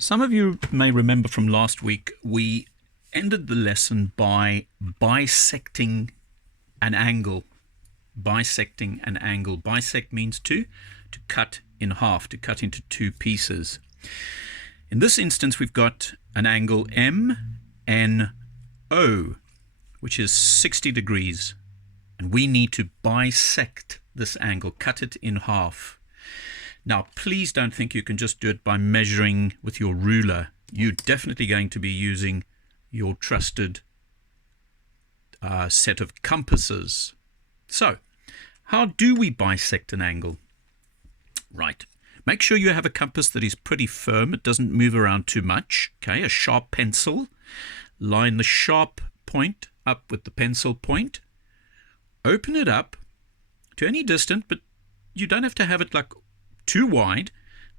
Some of you may remember from last week, we ended the lesson by bisecting an angle. Bisecting an angle. Bisect means to cut in half, to cut into two pieces. In this instance, we've got an angle MNO, which is 60 degrees. And we need to bisect this angle, cut it in half. Now, please don't think you can just do it by measuring with your ruler. You're definitely going to be using your trusted set of compasses. So, how do we bisect an angle? Right. Make sure you have a compass that is pretty firm. It doesn't move around too much. Okay, a sharp pencil. Line the sharp point up with the pencil point. Open it up to any distance, but you don't have to have it like too wide.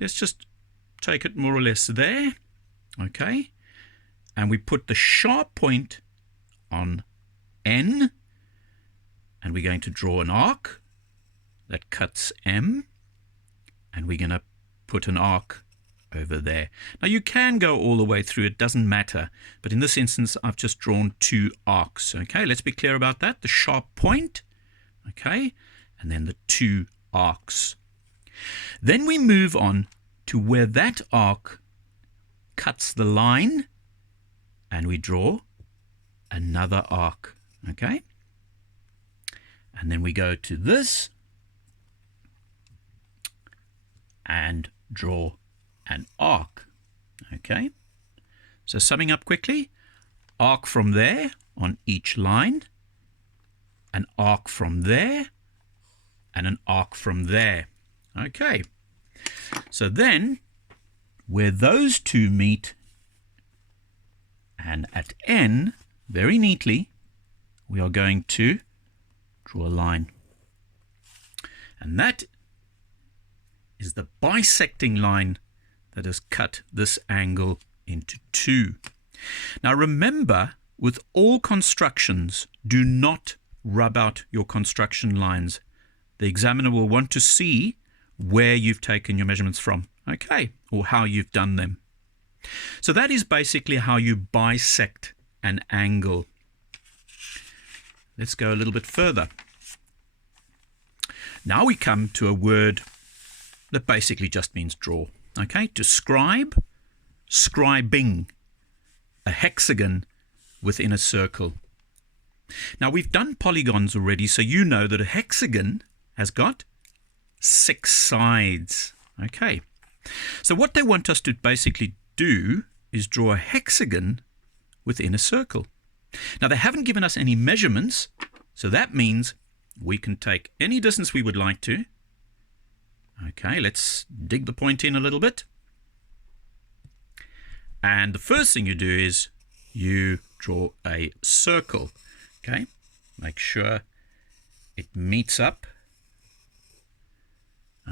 Let's just take it more or less there. Okay. And we put the sharp point on N, and we're going to draw an arc that cuts M, and we're going to put an arc over there. Now you can go all the way through, it doesn't matter, but in this instance I've just drawn two arcs. Okay, let's be clear about that. The sharp point, okay, and then the two arcs. Then we move on to where that arc cuts the line, and we draw another arc. Okay, and then we go to this and draw an arc. Okay, so summing up quickly, arc from there on each line, an arc from there, and an arc from there. Okay, so then where those two meet and at N, very neatly, we are going to draw a line. And that is the bisecting line that has cut this angle into two. Now remember, with all constructions, do not rub out your construction lines. The examiner will want to see where you've taken your measurements from, okay, or how you've done them. So that is basically how you bisect an angle. Let's go a little bit further. Now we come to a word that basically just means draw. Okay, to scribe, scribing, a hexagon within a circle. Now we've done polygons already, so you know that a hexagon has got 6 sides. Okay, so what they want us to basically do is draw a hexagon within a circle. Now they haven't given us any measurements, so that means we can take any distance we would like to. Okay, let's dig the point in a little bit. And the first thing you do is you draw a circle. Okay, make sure it meets up.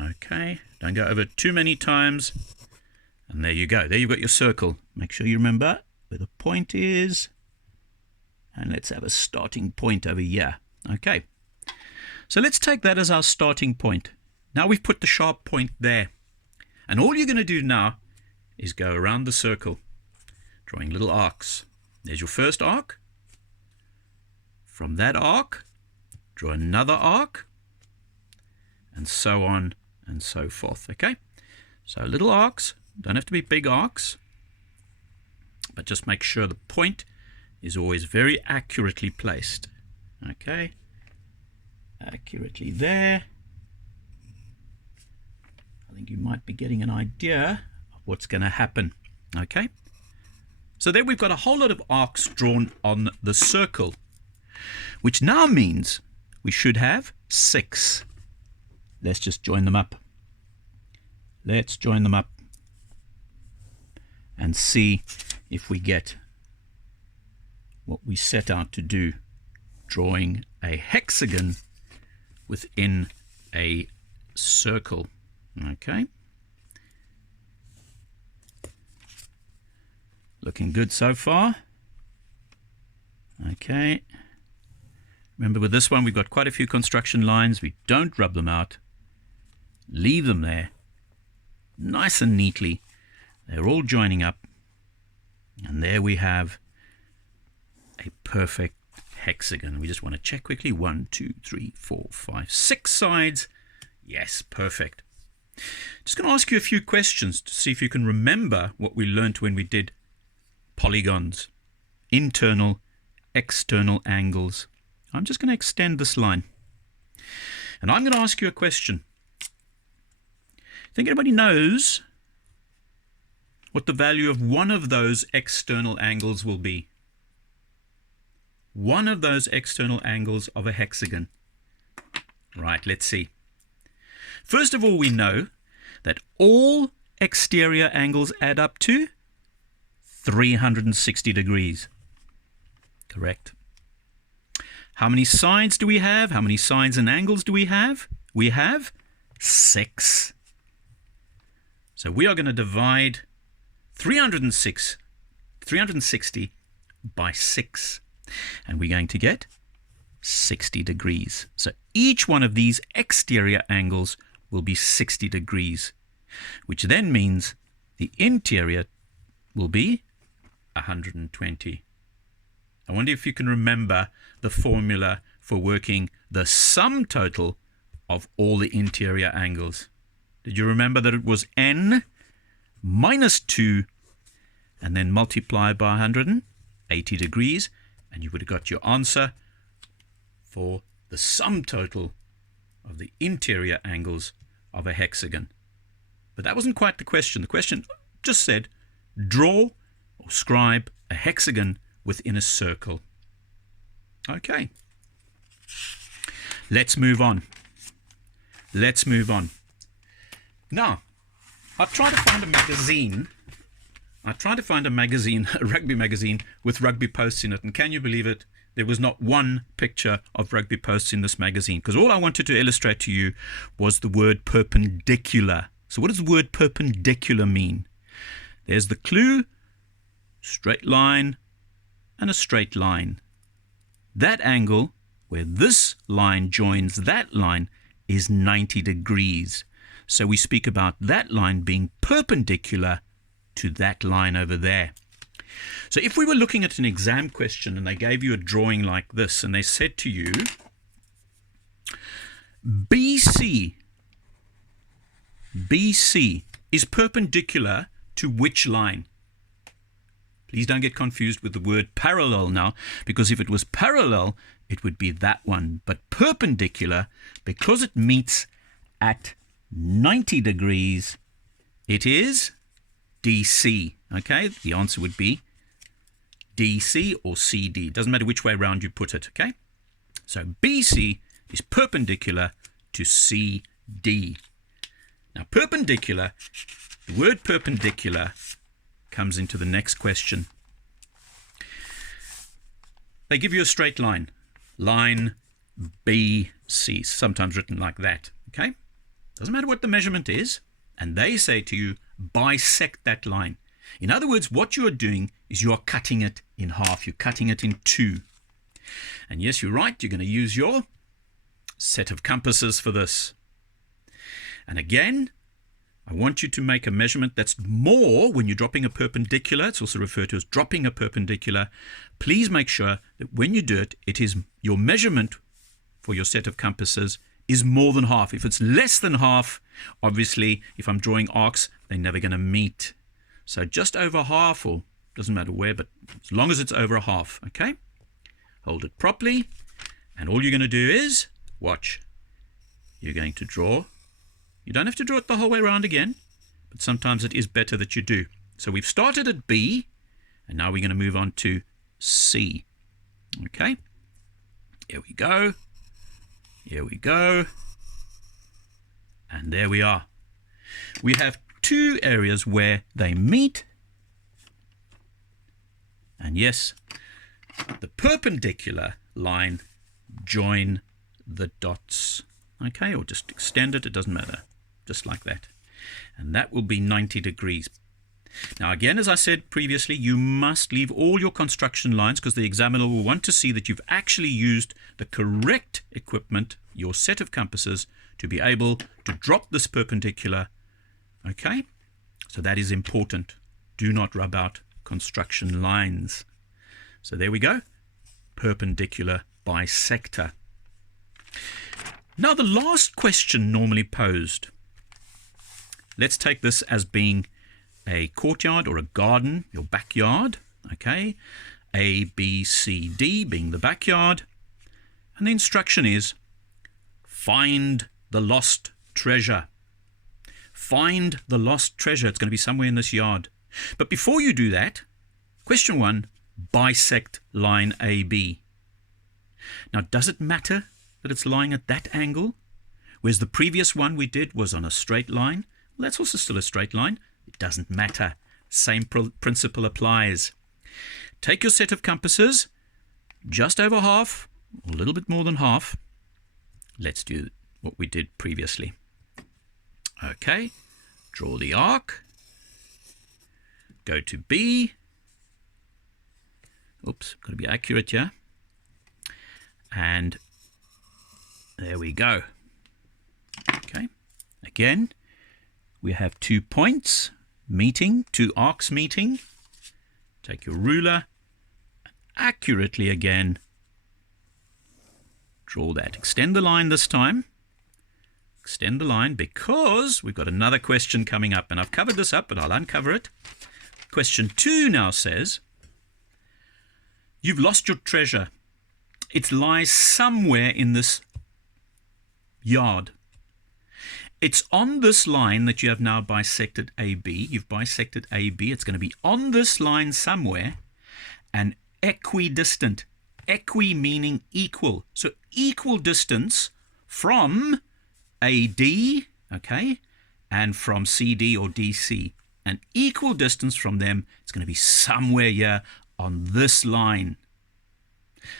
Okay, don't go over too many times. And there you go. There you've got your circle. Make sure you remember where the point is. And let's have a starting point over here. Okay, so let's take that as our starting point. Now we've put the sharp point there. And all you're going to do now is go around the circle, drawing little arcs. There's your first arc. From that arc, draw another arc, and so on and so forth. Okay, so little arcs, don't have to be big arcs, but just make sure the point is always very accurately placed. Okay, accurately there. I think you might be getting an idea of what's going to happen. Okay, so there we've got a whole lot of arcs drawn on the circle, which now means we should have 6. Let's just join them up. Let's join them up and see if we get what we set out to do, drawing a hexagon within a circle. Okay. Looking good so far. Okay. Remember, with this one, we've got quite a few construction lines. We don't rub them out. Leave them there, nice and neatly. They're all joining up. And there we have a perfect hexagon. We just want to check quickly. 1, 2, 3, 4, 5, 6 sides. Yes, perfect. Just going to ask you a few questions to see if you can remember what we learnt when we did polygons, internal, external angles. I'm just going to extend this line. And I'm going to ask you a question. Think anybody knows what the value of one of those external angles will be? One of those external angles of a hexagon. Right, let's see. First of all, we know that all exterior angles add up to 360 degrees. Correct. How many sides do we have? How many sides and angles do we have? We have 6. So we are going to divide 360 by 6. And we're going to get 60 degrees. So each one of these exterior angles will be 60 degrees, which then means the interior will be 120. I wonder if you can remember the formula for working the sum total of all the interior angles. Did you remember that it was n minus 2 and then multiply by 180 degrees, and you would have got your answer for the sum total of the interior angles of a hexagon. But that wasn't quite the question. The question just said, draw or scribe a hexagon within a circle. Okay. Let's move on. Let's move on. Now, I've tried to find a magazine. I tried to find a magazine, a rugby magazine, with rugby posts in it. And can you believe it? There was not one picture of rugby posts in this magazine, because all I wanted to illustrate to you was the word perpendicular. So what does the word perpendicular mean? There's the clue, straight line, and a straight line. That angle, where this line joins that line, is 90 degrees. So we speak about that line being perpendicular to that line over there. So if we were looking at an exam question and they gave you a drawing like this and they said to you, BC is perpendicular to which line? Please don't get confused with the word parallel now, because if it was parallel, it would be that one. But perpendicular, because it meets at 90 degrees, it is DC. Okay, the answer would be DC or CD. Doesn't matter which way around you put it. Okay, so BC is perpendicular to CD. Now, perpendicular, the word perpendicular comes into the next question. They give you a straight line, line BC, sometimes written like that. Okay, doesn't matter what the measurement is, and they say to you, bisect that line. In other words, what you are doing is you are cutting it in half. You're cutting it in 2. And yes, you're right, you're going to use your set of compasses for this. And again, I want you to make a measurement that's more when you're dropping a perpendicular. It's also referred to as dropping a perpendicular. Please make sure that when you do it, it is your measurement for your set of compasses is more than half. If it's less than half, obviously, if I'm drawing arcs, they're never going to meet. So just over half, or doesn't matter where, but as long as it's over a half, okay? Hold it properly, and all you're going to do is, watch, you're going to draw. You don't have to draw it the whole way around again, but sometimes it is better that you do. So we've started at B, and now we're going to move on to C. Okay, here we go. Here we go. And there we are. We have 2 areas where they meet. And yes, the perpendicular line join the dots. Okay, or just extend it, it doesn't matter. Just like that. And that will be 90 degrees. Now again, as I said previously, you must leave all your construction lines, because the examiner will want to see that you've actually used the correct equipment, your set of compasses, to be able to drop this perpendicular. Okay, So that is important. Do not rub out construction lines. So there we go. Perpendicular bisector. Now the last question normally posed. Let's take this as being a courtyard or a garden, your backyard. Okay. A, B, C, D being the backyard. And the instruction is find the lost treasure. Find the lost treasure. It's going to be somewhere in this yard. But before you do that, question 1, bisect line AB. Now, does it matter that it's lying at that angle? Whereas the previous one we did was on a straight line. Well, that's also still a straight line. It doesn't matter. Same principle applies. Take your set of compasses, just over half, or a little bit more than half. Let's do what we did previously. Okay, draw the arc, go to B. Oops, got to be accurate here. And there we go. Okay, again, we have 2 points meeting, 2 arcs meeting. Take your ruler, accurately again, draw that. Extend the line this time. Extend the line because we've got another question coming up. And I've covered this up, but I'll uncover it. Question 2 now says, you've lost your treasure. It lies somewhere in this yard. It's on this line that you have now bisected AB. You've bisected AB. It's going to be on this line somewhere and equidistant. Equi meaning equal. So equal distance from AD, okay, and from CD or DC. An equal distance from them. It's going to be somewhere here on this line.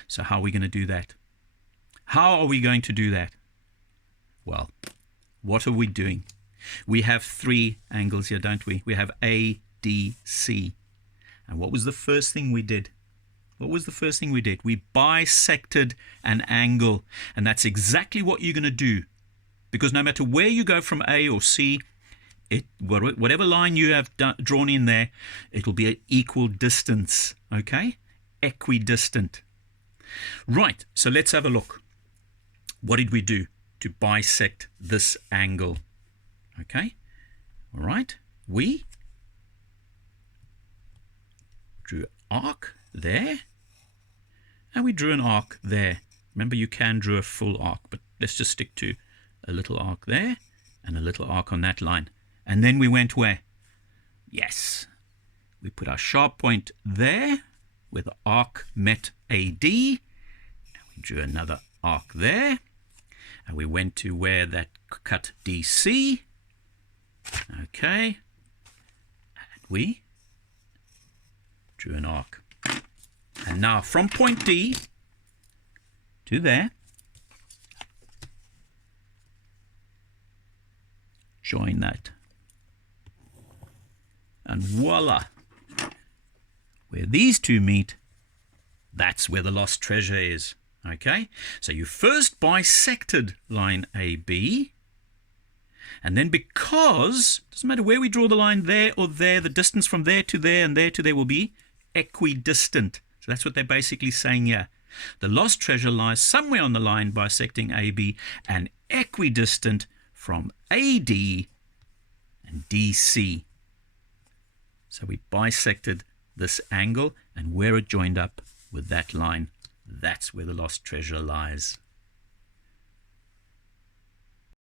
So how are we going to do that? How are we going to do that? Well, what are we doing? We have 3 angles here, don't we? We have A, D, C. And what was the first thing we did? What was the first thing we did? We bisected an angle. And that's exactly what you're going to do. Because no matter where you go from A or C, whatever line you have drawn in there, it'll be an equal distance. Okay? Equidistant. Right, so let's have a look. What did we do to bisect this angle? Okay, all right, we drew an arc there, and we drew an arc there. Remember, you can draw a full arc, but let's just stick to a little arc there and a little arc on that line. And then we went where? Yes, we put our sharp point there where the arc met AD, and we drew another arc there, and we went to where that cut DC. Okay, and we drew an arc. And now from point D to there, join that. And voila! Where these 2 meet, that's where the lost treasure is. Okay? So you first bisected line AB. And then because, doesn't matter where we draw the line there or there, the distance from there to there and there to there will be equidistant. So that's what they're basically saying here. The lost treasure lies somewhere on the line bisecting AB and equidistant from AD and DC. So we bisected this angle, and where it joined up with that line, that's where the lost treasure lies.